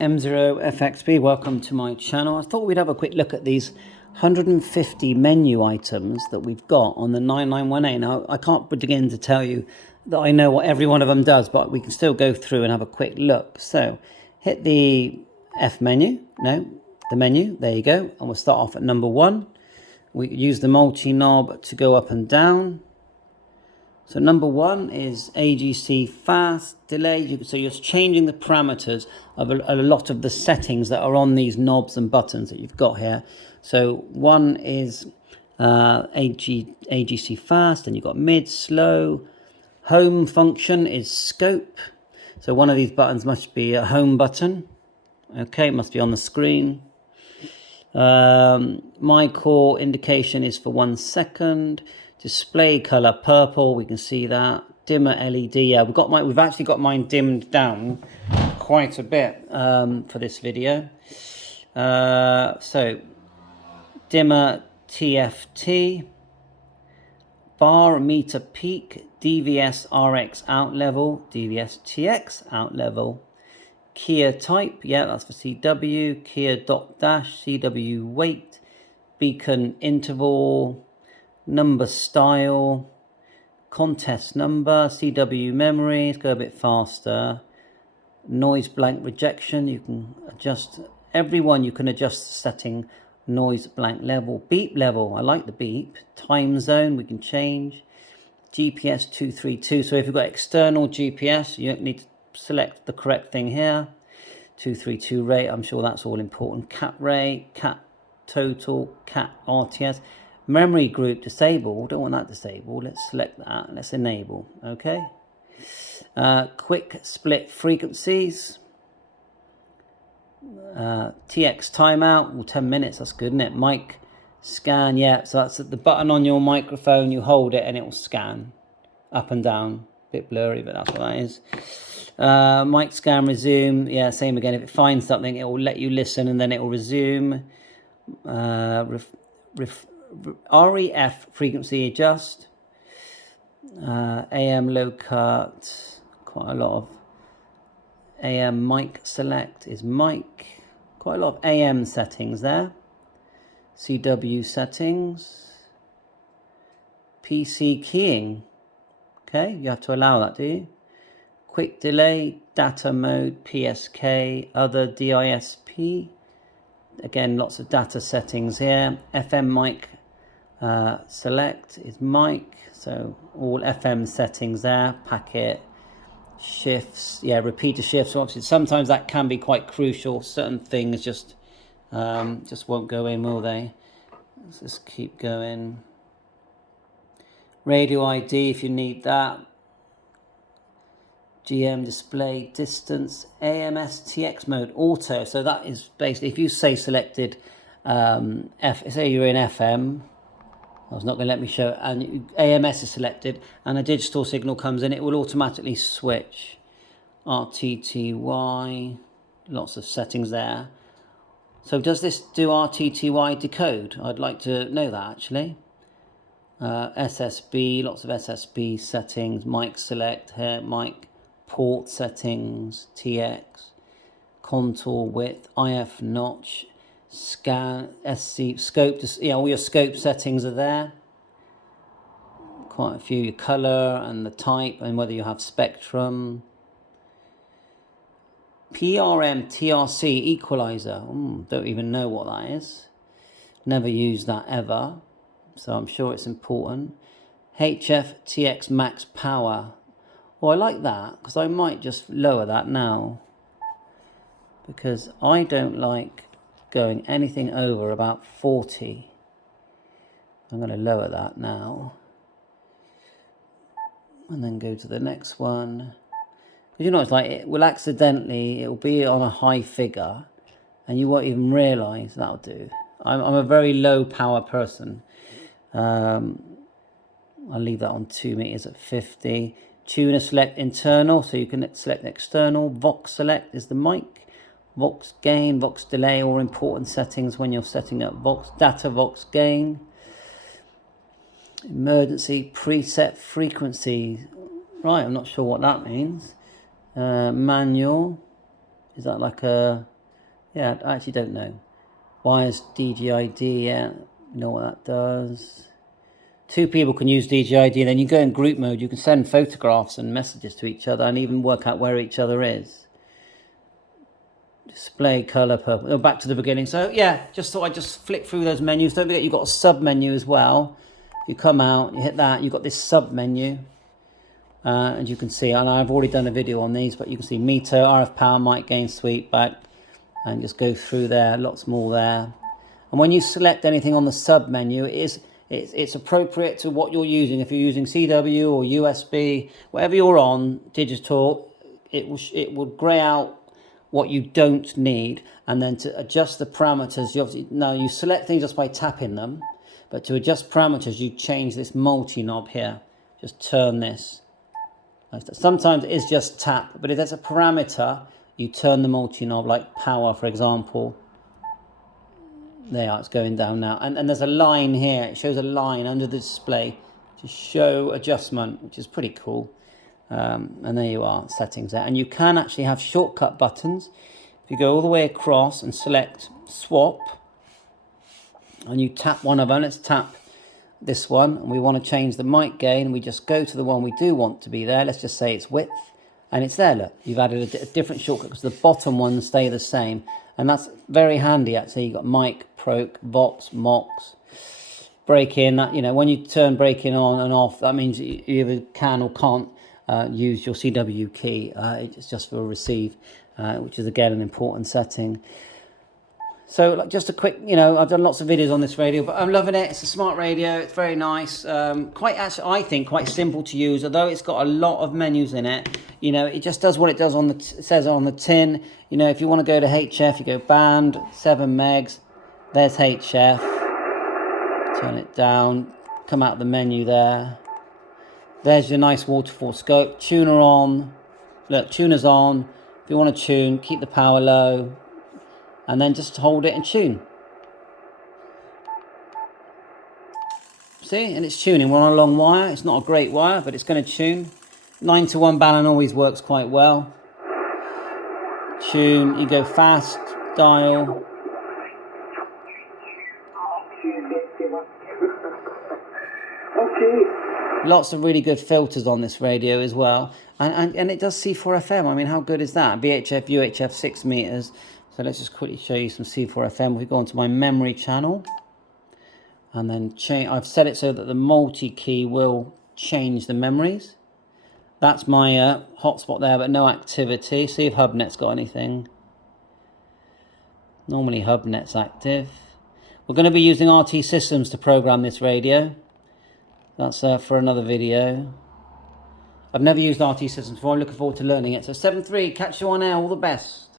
M0FXB, welcome to my channel. I thought we'd have a quick look at these 150 menu items that we've got on the 991A. Now, I can't begin to tell you that I know what every one of them does, but we can still go through and have a quick look. So, hit the F menu, the menu, there you go. And we'll start off at number 1. We use the multi-knob to go up and down. So number 1 is AGC fast delay. So you're changing the parameters of a lot of the settings that are on these knobs and buttons that you've got here. So 1 is AGC fast, and you've got mid, slow. Home function is scope. So one of these buttons must be a home button. Okay, it must be on the screen. My core indication is for 1 second. Display color purple, we can see that. Dimmer LED, yeah, we've actually got mine dimmed down quite a bit for this video. So dimmer TFT, bar meter peak, DVS RX out level, DVS TX out level. Keyer type, yeah, that's for CW. Keyer dot dash, CW weight. Beacon interval. Number style, contest number, CW memory, let's go a bit faster. Noise blank rejection, you can adjust, everyone you can adjust the setting. Noise blank level, beep level, I like the beep. Time zone, we can change. GPS 232, so if you've got external GPS, you need to select the correct thing here. 232 rate, I'm sure that's all important. Cat rate, cat total, cat RTS. Memory group disabled, don't want that disabled, let's select that, let's enable, okay. Quick split frequencies, TX timeout, well 10 minutes, that's good, isn't it? Mic scan, yeah, so that's the button on your microphone, you hold it and it will scan up and down, bit blurry, but that's what that is. Mic scan resume, yeah, same again, if it finds something it will let you listen and then it will resume. REF frequency adjust, AM low cut, quite a lot of AM. Mic select is mic, quite a lot of AM settings there. CW settings, PC keying, okay, you have to allow that, do you? Quick delay, data mode, PSK, other DISP. Again, lots of data settings here. FM mic select is mic, so all FM settings there. Packet shifts, yeah, repeater shifts. So obviously, sometimes that can be quite crucial. Certain things just won't go in, will they? Let's just keep going. Radio ID if you need that. GM display distance, AMS-TX mode auto. So that is basically if you say selected say you're in FM, I was not going to let me show it, and AMS is selected and a digital signal comes in, it will automatically switch. RTTY, lots of settings there. So does this do RTTY decode? I'd like to know that actually. SSB, lots of SSB settings. Mic select here, mic port settings, TX, contour width, IF notch, scan, SC, scope, yeah, all your scope settings are there. Quite a few, your color and the type and whether you have spectrum. PRM TRC equalizer, don't even know what that is. Never used that ever, so I'm sure it's important. HF TX max power. Oh, I like that because I might just lower that now because I don't like going anything over about 40. I'm going to lower that now and then go to the next one. Because you know, it's like it will be on a high figure and you won't even realize. That'll do. I'm a very low power person. I'll leave that on 2 meters at 50. Tuner select internal, so you can select external. Vox select is the mic. Vox gain, Vox delay, all important settings when you're setting up Vox. Data Vox gain. Emergency preset frequency. Right, I'm not sure what that means. Manual. Is that like a... Yeah, I actually don't know. YAESU DGID, yeah, you know what that does. 2 people can use DGID, then you go in group mode, you can send photographs and messages to each other and even work out where each other is. Display color purple. Oh, back to the beginning. So yeah, just thought I'd just flick through those menus. Don't forget you've got a sub menu as well. You come out, you hit that, you've got this sub menu. And you can see, and I've already done a video on these, but you can see meter, RF power, mic gain, sweep back, and just go through there, lots more there. And when you select anything on the sub menu, it's appropriate to what you're using. If you're using CW or USB, whatever you're on, digital, it will grey out what you don't need, and then to adjust the parameters, you select things just by tapping them, but to adjust parameters, you change this multi knob here. Just turn this. Sometimes it is just tap, but if there's a parameter, you turn the multi knob, like power, for example. There, it's going down now, and there's a line here. It shows a line under the display to show adjustment, which is pretty cool. And there you are, settings there. And you can actually have shortcut buttons. If you go all the way across and select swap, and you tap one of them, let's tap this one, and we want to change the mic gain, we just go to the one we do want to be there. Let's just say it's width, and it's there. Look, you've added a different shortcut because the bottom ones stay the same, and that's very handy actually. You've got mic, proc, vox, mox, break in. You know, when you turn break in on and off, that means you either can or can't use your CW key. It's just for receive, which is again an important setting. So like, just a quick, I've done lots of videos on this radio, but I'm loving it. It's a smart radio. It's very nice. Actually, I think quite simple to use, although it's got a lot of menus in it. It just does what it does it says on the tin. If you want to go to HF, you go band 7 megs. There's HF. Turn it down. Come out the menu there. There's your nice waterfall scope. Tuner on. Look, tuner's on. If you want to tune, keep the power low. And then just hold it and tune. See, and it's tuning. We're on a long wire. It's not a great wire, but it's going to tune. 9-to-1 balun always works quite well. Tune, you go fast, dial. Lots of really good filters on this radio as well. And it does C4FM. I mean, how good is that? VHF, UHF, 6 meters. So let's just quickly show you some C4FM. If we go onto my memory channel, and then I've set it so that the multi-key will change the memories. That's my hotspot there, but no activity. See if HubNet's got anything. Normally HubNet's active. We're going to be using RT systems to program this radio. That's for another video. I've never used RT systems before. I'm looking forward to learning it. So 7.3, catch you on air. All the best.